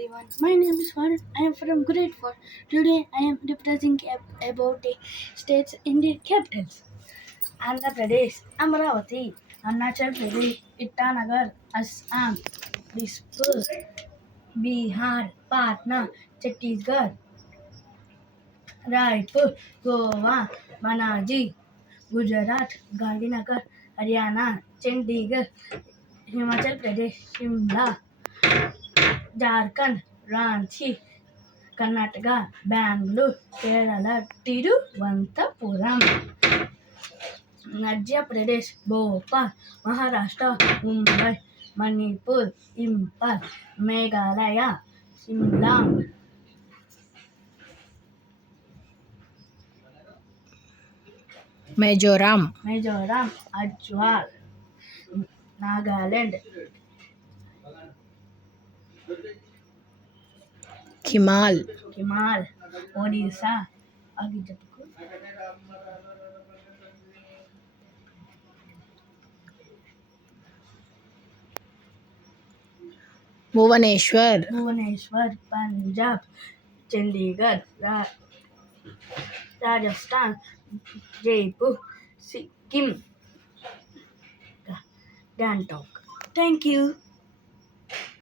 everyone. My name is Varun. I am from grade 4. Today I am representing about the states Indian capitals. Andhra Pradesh, Amravati, Arunachal Pradesh, Itanagar, Assam, Dispur, Bihar, Patna, Chhattisgarh, Raipur, Goa, Panaji, Gujarat, Gandhinagar, Haryana, Chandigarh, Himachal Pradesh, Shimla, Jharkhand, Ranchi, Karnataka, Bangalore, Kerala, Tiruvananthapuram, Madhya Pradesh, Bhopal, Maharashtra, Mumbai, Manipur, Impal, Meghalaya, Shillong, Mizoram, Mizoram, Ajwal, Nagaland, Kimal, Kimal, Odisha, Agijapku, Bhubaneswar, Bhubaneswar, Punjab, Chandigarh, Rajasthan, Jaipur, Sikkim, Gangtok. Thank you.